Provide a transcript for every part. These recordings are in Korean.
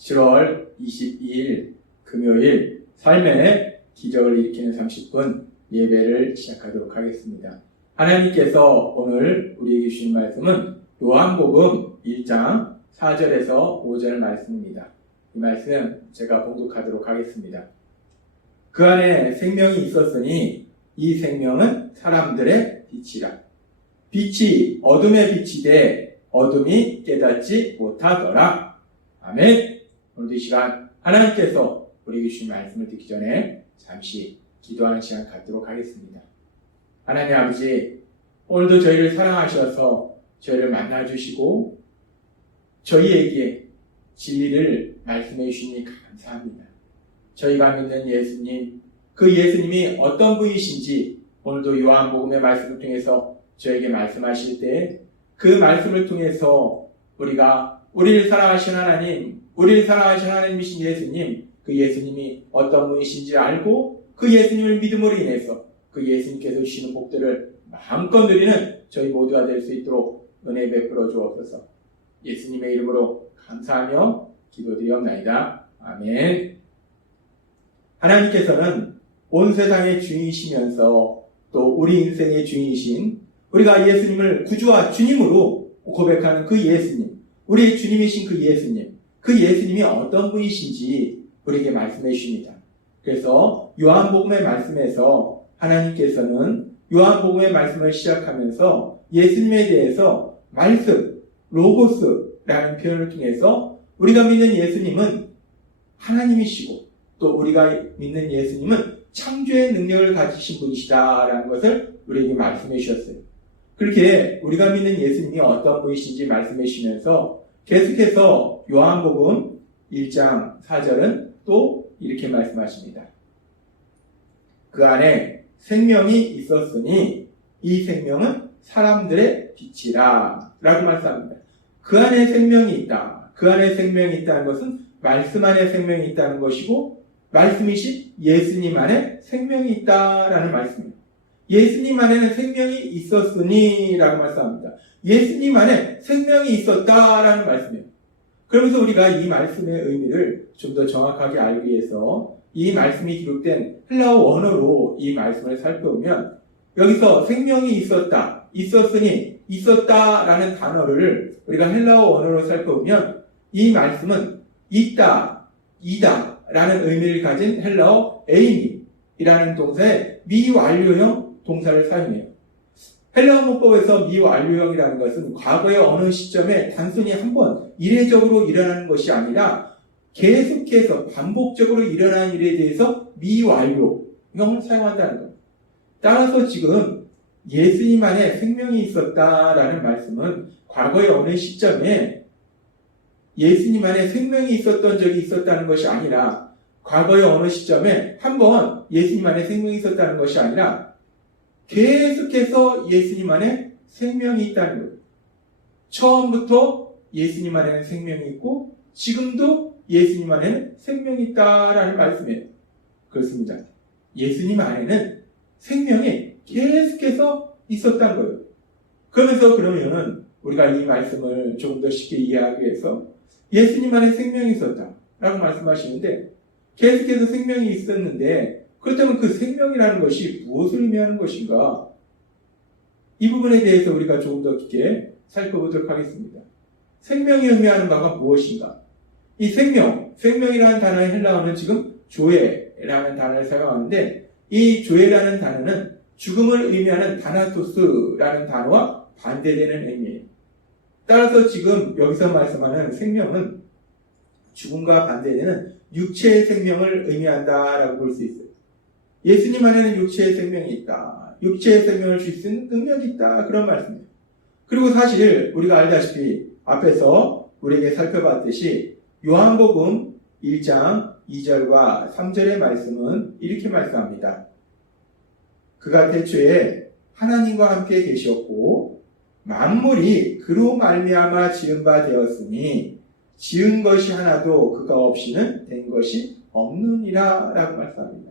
7월 22일 금요일 삶의 기적을 일으키는 30분 예배를 시작하도록 하겠습니다. 하나님께서 오늘 우리에게 주신 말씀은 요한복음 1장 4절에서 5절 말씀입니다. 이 말씀 제가 봉독하도록 하겠습니다. 그 안에 생명이 있었으니 이 생명은 사람들의 빛이라. 빛이 어둠에 비치되 어둠이 깨닫지 못하더라. 아멘. 오늘도 이 시간 하나님께서 우리에게 주신 말씀을 듣기 전에 잠시 기도하는 시간 갖도록 하겠습니다. 하나님 아버지, 오늘도 저희를 사랑하셔서 저희를 만나주시고 저희에게 진리를 말씀해 주시니 감사합니다. 저희가 믿는 예수님, 그 예수님이 어떤 분이신지 오늘도 요한복음의 말씀을 통해서 저에게 말씀하실 때 그 말씀을 통해서 우리가 우리를 사랑하신 하나님, 우리를 사랑하신 하나님이신 예수님, 그 예수님이 어떤 분이신지 알고 그 예수님을 믿음으로 인해서 그 예수님께서 주시는 복들을 마음껏 누리는 저희 모두가 될 수 있도록 은혜 베풀어 주옵소서. 예수님의 이름으로 감사하며 기도드리옵나이다. 아멘. 하나님께서는 온 세상의 주인이시면서 또 우리 인생의 주인이신 우리가 예수님을 구주와 주님으로 고백하는 그 예수님, 우리의 주님이신 그 예수님이 어떤 분이신지 우리에게 말씀해 주십니다. 그래서 요한복음의 말씀에서 하나님께서는 요한복음의 말씀을 시작하면서 예수님에 대해서 말씀, 로고스라는 표현을 통해서 우리가 믿는 예수님은 하나님이시고 또 우리가 믿는 예수님은 창조의 능력을 가지신 분이시다라는 것을 우리에게 말씀해 주셨어요. 그렇게 우리가 믿는 예수님이 어떤 분이신지 말씀해 주시면서 계속해서 요한복음 1장 4절은 또 이렇게 말씀하십니다. 그 안에 생명이 있었으니 이 생명은 사람들의 빛이라 라고 말씀합니다. 그 안에 생명이 있다. 그 안에 생명이 있다는 것은 말씀 안에 생명이 있다는 것이고 말씀이신 예수님 안에 생명이 있다라는 말씀입니다. 예수님 안에는 생명이 있었으니 라고 말씀합니다. 예수님 안에 생명이 있었다라는 말씀이에요. 그러면서 우리가 이 말씀의 의미를 좀 더 정확하게 알기 위해서 이 말씀이 기록된 헬라어 원어로 이 말씀을 살펴보면 여기서 생명이 있었다, 있었으니, 있었다라는 단어를 우리가 헬라어 원어로 살펴보면 이 말씀은 있다, 이다 라는 의미를 가진 헬라어 에이미이라는 동사의 미완료형 동사를 사용해요. 헬라어 문법에서 미완료형이라는 것은 과거의 어느 시점에 단순히 한번 이례적으로 일어나는 것이 아니라 계속해서 반복적으로 일어나는 일에 대해서 미완료형을 사용한다는 겁니다. 따라서 지금 예수님 안에 생명이 있었다라는 말씀은 과거의 어느 시점에 예수님 안에 생명이 있었던 적이 있었다는 것이 아니라 과거의 어느 시점에 한번 예수님 안에 생명이 있었다는 것이 아니라 계속해서 예수님 안에 생명이 있다는 거예요. 처음부터 예수님 안에는 생명이 있고 지금도 예수님 안에는 생명이 있다라는 말씀이에요. 그렇습니다. 예수님 안에는 생명이 계속해서 있었다는 거예요. 그러면 우리가 이 말씀을 조금 더 쉽게 이해하기 위해서 예수님 안에 생명이 있었다라고 말씀하시는데 계속해서 생명이 있었는데 그렇다면 그 생명이라는 것이 무엇을 의미하는 것인가? 이 부분에 대해서 우리가 조금 더 깊게 살펴보도록 하겠습니다. 생명이 의미하는 바가 무엇인가? 이 생명이라는 단어의 헬라어는 지금 조에라는 단어를 사용하는데 이 조에라는 단어는 죽음을 의미하는 다나토스라는 단어와 반대되는 의미예요. 따라서 지금 여기서 말씀하는 생명은 죽음과 반대되는 육체의 생명을 의미한다라고 볼 수 있어요. 예수님 안에는 육체의 생명이 있다. 육체의 생명을 줄 수 있는 능력이 있다. 그런 말씀이에요. 그리고 사실 우리가 알다시피 앞에서 우리에게 살펴봤듯이 요한복음 1장 2절과 3절의 말씀은 이렇게 말씀합니다. 그가 태초에 하나님과 함께 계셨고 만물이 그로 말미암아 지은 바 되었으니 지은 것이 하나도 그가 없이는 된 것이 없느니라 라고 말씀합니다.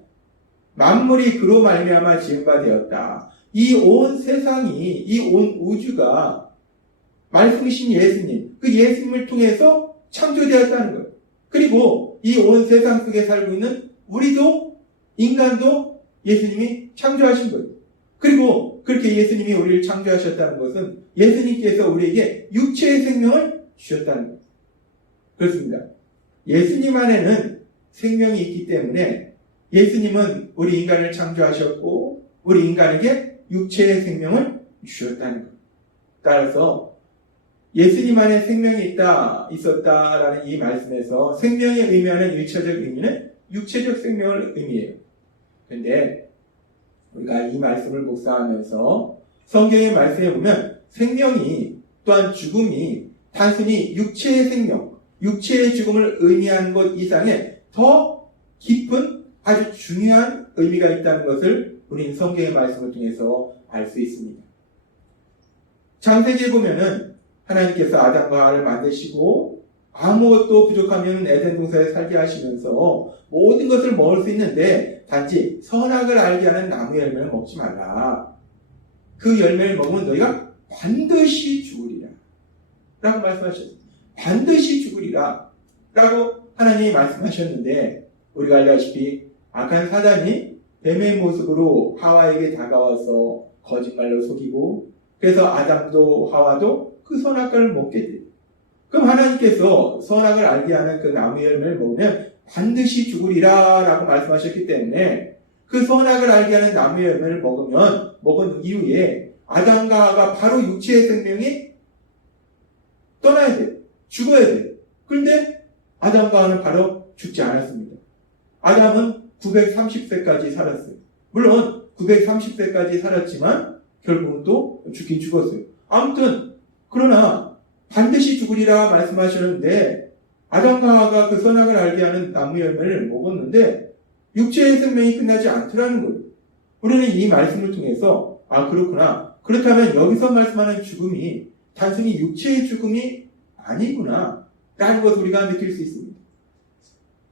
만물이 그로 말미암아 지은 바 되었다. 이 온 세상이, 이 온 우주가 말씀이신 예수님, 그 예수님을 통해서 창조되었다는 거예요. 그리고 이 온 세상 속에 살고 있는 우리도, 인간도 예수님이 창조하신 거예요. 그리고 그렇게 예수님이 우리를 창조하셨다는 것은 예수님께서 우리에게 육체의 생명을 주셨다는 거예요. 그렇습니다. 예수님 안에는 생명이 있기 때문에 예수님은 우리 인간을 창조하셨고 우리 인간에게 육체의 생명을 주셨다는 거예요. 따라서 예수님 안에 생명이 있었다라는 이 말씀에서 생명의 의미하는 일차적 의미는 육체적 생명을 의미해요. 그런데 우리가 이 말씀을 묵상하면서 성경의 말씀에 보면 생명이 또한 죽음이 단순히 육체의 생명, 육체의 죽음을 의미하는 것 이상의 더 깊은 아주 중요한 의미가 있다는 것을 우리는 성경의 말씀을 통해서 알 수 있습니다. 창세기에 보면은 하나님께서 아담과 하와를 만드시고 아무것도 부족하면 에덴 동산에 살게 하시면서 모든 것을 먹을 수 있는데 단지 선악을 알게 하는 나무 열매를 먹지 말라. 그 열매를 먹으면 너희가 반드시 죽으리라. 라고 말씀하셨어요. 반드시 죽으리라. 라고 하나님이 말씀하셨는데 우리가 알다시피 악한 사단이 뱀의 모습으로 하와에게 다가와서 거짓말로 속이고 그래서 아담도 하와도 그 선악과를 먹게 돼요. 그럼 하나님께서 선악을 알게 하는 그 나무 열매를 먹으면 반드시 죽으리라 라고 말씀하셨기 때문에 그 선악을 알게 하는 나무 열매를 먹은 이후에 아담과 하와가 바로 육체의 생명이 떠나야 돼요. 죽어야 돼요. 그런데 아담과 하와는 바로 죽지 않았습니다. 아담은 930세까지 살았어요. 물론 930세까지 살았지만 결국은 또 죽긴 죽었어요. 아무튼 그러나 반드시 죽으리라 말씀하셨는데 아담과 하와가 그 선악을 알게 하는 나무 열매를 먹었는데 육체의 생명이 끝나지 않더라는 거예요. 우리는 이 말씀을 통해서 그렇구나. 그렇다면 여기서 말씀하는 죽음이 단순히 육체의 죽음이 아니구나 라는 것을 우리가 느낄 수 있습니다.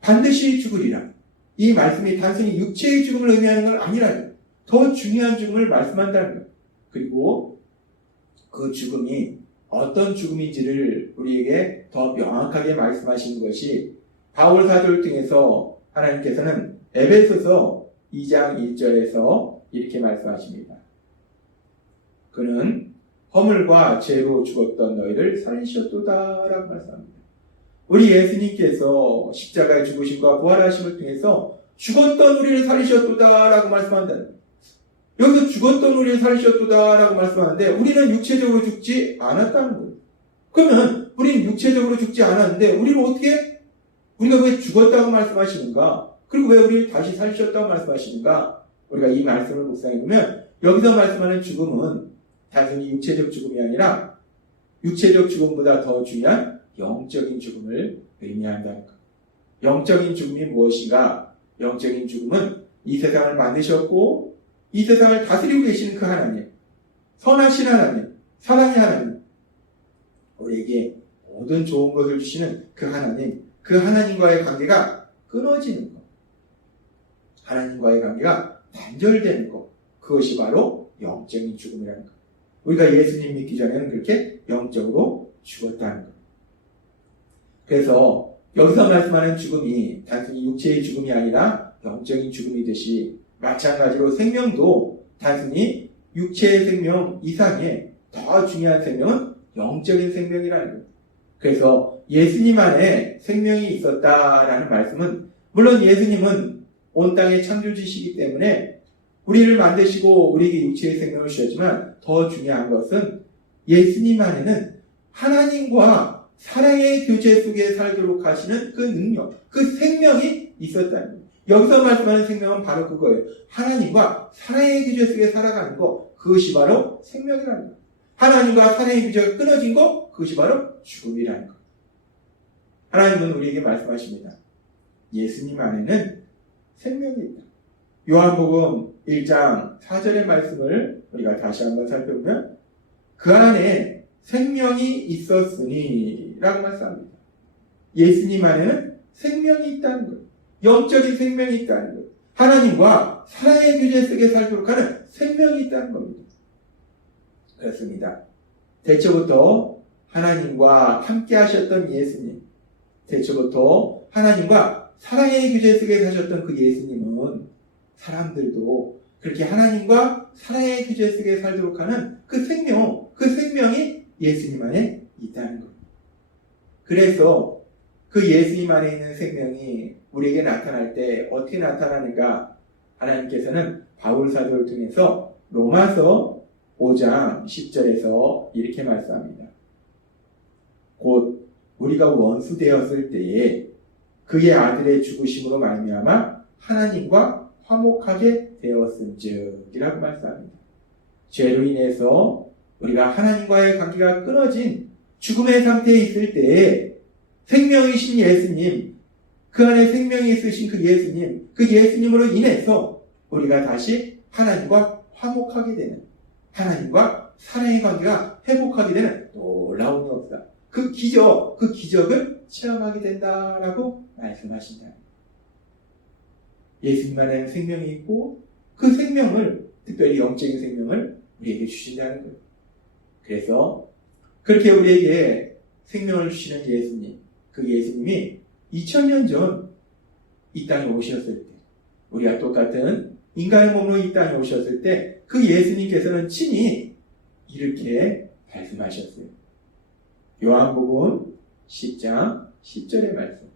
반드시 죽으리라. 이 말씀이 단순히 육체의 죽음을 의미하는 건 아니라요. 더 중요한 죽음을 말씀한다는 거예요. 그리고 그 죽음이 어떤 죽음인지를 우리에게 더 명확하게 말씀하시는 것이 바울 사도를 통해서 하나님께서는 에베소서 2장 1절에서 이렇게 말씀하십니다. 그는 허물과 죄로 죽었던 너희를 살리셨도다 라고 말씀합니다. 우리 예수님께서 십자가의 죽으심과 부활하심을 통해서 죽었던 우리를 살리셨도다 라고 말씀한다는 거예요. 여기서 죽었던 우리를 살리셨도다 라고 말씀하는데 우리는 육체적으로 죽지 않았다는 거예요. 그러면 우리는 육체적으로 죽지 않았는데 우리가 왜 죽었다고 말씀하시는가? 그리고 왜 우리를 다시 살리셨다고 말씀하시는가? 우리가 이 말씀을 묵상해보면 여기서 말씀하는 죽음은 단순히 육체적 죽음이 아니라 육체적 죽음보다 더 중요한 영적인 죽음을 의미한다는 것. 영적인 죽음이 무엇인가? 영적인 죽음은 이 세상을 만드셨고 이 세상을 다스리고 계시는 그 하나님, 선하신 하나님, 사랑의 하나님, 우리에게 모든 좋은 것을 주시는 그 하나님, 그 하나님과의 관계가 끊어지는 것, 하나님과의 관계가 단절되는 것, 그것이 바로 영적인 죽음이라는 것. 우리가 예수님 믿기 전에는 그렇게 영적으로 죽었다는 것. 그래서 여기서 말씀하는 죽음이 단순히 육체의 죽음이 아니라 영적인 죽음이듯이 마찬가지로 생명도 단순히 육체의 생명 이상의 더 중요한 생명은 영적인 생명이라는 거예요. 그래서 예수님 안에 생명이 있었다라는 말씀은 물론 예수님은 온 땅의 창조주시기 때문에 우리를 만드시고 우리에게 육체의 생명을 주셨지만 더 중요한 것은 예수님 안에는 하나님과 사랑의 교제 속에 살도록 하시는 그 능력, 그 생명이 있었다는 거예요. 여기서 말씀하는 생명은 바로 그거예요. 하나님과 사랑의 교제 속에 살아가는 것, 그것이 바로 생명이라는 거예요. 하나님과 사랑의 교제가 끊어진 것, 그것이 바로 죽음이라는 거예요. 하나님은 우리에게 말씀하십니다. 예수님 안에는 생명이 있다. 요한복음 1장 4절의 말씀을 우리가 다시 한번 살펴보면 그 안에 생명이 있었으니 라고 말씀합니다. 예수님 안에는 생명이 있다는 거예요. 영적인 생명이 있다는 거예요. 하나님과 사랑의 교제 속에 살도록 하는 생명이 있다는 겁니다. 그렇습니다. 대초부터 하나님과 함께 하셨던 예수님, 대초부터 하나님과 사랑의 규제 속에 사셨던 그 예수님은 사람들도 그렇게 하나님과 사랑의 규제 속에 살도록 하는 그 생명이 예수님 안에 있다는 겁니다. 그래서 그 예수님 안에 있는 생명이 우리에게 나타날 때 어떻게 나타나는가? 하나님께서는 바울 사도를 통해서 로마서 5장 10절에서 이렇게 말씀합니다. 곧 우리가 원수 되었을 때에 그의 아들의 죽으심으로 말미암아 하나님과 화목하게 되었은즉이라고 말씀합니다. 죄로 인해서 우리가 하나님과의 관계가 끊어진 죽음의 상태에 있을 때에 생명이신 예수님, 그 안에 생명이 있으신 그 예수님으로 인해서 우리가 다시 하나님과 화목하게 되는, 하나님과 사랑의 관계가 회복하게 되는 놀라운 역사, 그 기적을 체험하게 된다라고 말씀하신다. 예수님 안에는 생명이 있고 그 생명을, 특별히 영적인 생명을 우리에게 주신다는 거예요. 그래서 그렇게 우리에게 생명을 주시는 예수님, 그 예수님이 2000년 전 이 땅에 오셨을 때, 우리가 똑같은 인간의 몸으로 이 땅에 오셨을 때 그 예수님께서는 친히 이렇게 말씀하셨어요. 요한복음 10장 10절의 말씀.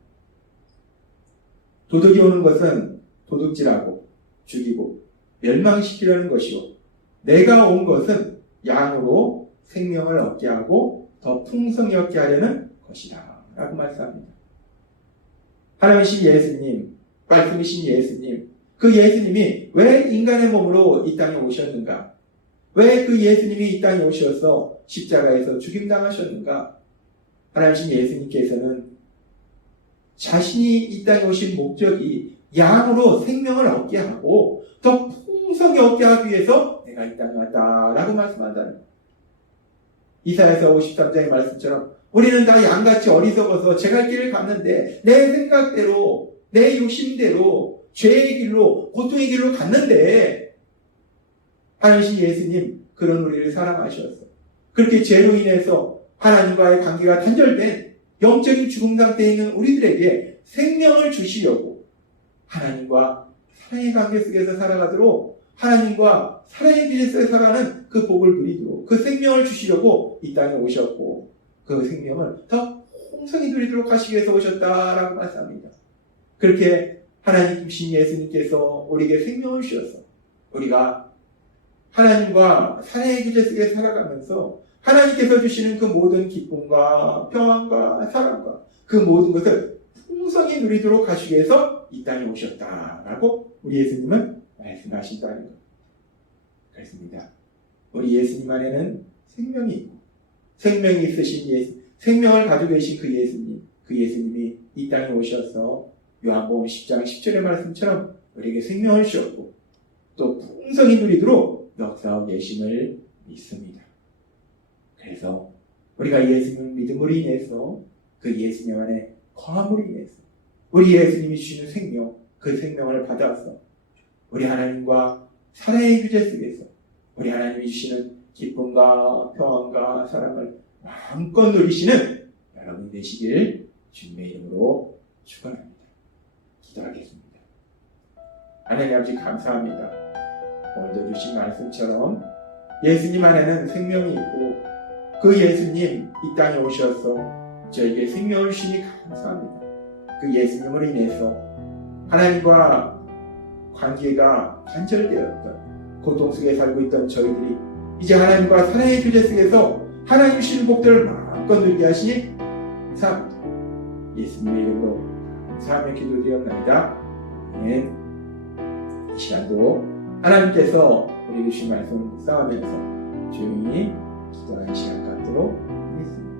도둑이 오는 것은 도둑질하고 죽이고 멸망시키려는 것이요 내가 온 것은 양으로 생명을 얻게 하고 더 풍성히 얻게 하려는 것이다 라고 말씀합니다. 하나님이신 예수님, 말씀이신 예수님, 그 예수님이 왜 인간의 몸으로 이 땅에 오셨는가? 왜 그 예수님이 이 땅에 오셔서 십자가에서 죽임당하셨는가? 하나님이신 예수님께서는 자신이 이 땅에 오신 목적이 양으로 생명을 얻게 하고 더 풍성히 얻게 하기 위해서 내가 이 땅에 왔다라고 말씀한다는 거예요. 이사야서 53장의 말씀처럼 우리는 다 양같이 어리석어서 제 갈 길을 갔는데 내 생각대로, 내 욕심대로 죄의 길로, 고통의 길로 갔는데 하나님 예수님 그런 우리를 사랑하셔서 그렇게 죄로 인해서 하나님과의 관계가 단절된 영적인 죽음 상태에 있는 우리들에게 생명을 주시려고 하나님과 사랑의 관계 속에서 살아가도록 하나님과 사랑의 길 속에 살아가는 그 복을 누리도록 그 생명을 주시려고 이 땅에 오셨고 그 생명을 더 풍성히 누리도록 하시기 위해서 오셨다라고 말씀합니다. 그렇게 하나님이신 예수님께서 우리에게 생명을 주셔서 우리가 하나님과 사랑의 규제 속에 살아가면서 하나님께서 주시는 그 모든 기쁨과 평안과 사랑과 그 모든 것을 풍성히 누리도록 하시기 위해서 이 땅에 오셨다라고 우리 예수님은 말씀하신다는 것. 그렇습니다. 우리 예수님 안에는 생명이 있고 생명이 있으신 생명을 가지고 계신 그 예수님이 이 땅에 오셔서 요한복음 10장 10절의 말씀처럼 우리에게 생명을 주셨고 또 풍성히 누리도록 역사하고 계심을 믿습니다. 그래서 우리가 예수님을 믿음으로 인해서 그 예수님 안에 거함으로 인해서 우리 예수님이 주시는 생명, 그 생명을 받아서 우리 하나님과 사랑의 규제 속에서 우리 하나님이 주시는 기쁨과 평안과 사랑을 마음껏 누리시는 여러분 되시길 주님의 이름으로 축원합니다. 기도하겠습니다. 하나님 아버지 감사합니다. 오늘도 주신 말씀처럼 예수님 안에는 생명이 있고 그 예수님 이 땅에 오셔서 저에게 생명을 주시니 감사합니다. 그 예수님으로 인해서 하나님과 관계가 단절되었던 고통 속에 살고 있던 저희들이 이제 하나님과 사랑의 규제 속에서 하나님 주시는 복들을 마음껏 누리게 하시니 감사합니다. 예수님의 이름으로 감사하며 기도드리옵나이다. 아멘. 이 시간도 하나님께서 우리에게 주신 말씀을 묵상하면서 조용히 기도하는 시간 갖도록 하겠습니다.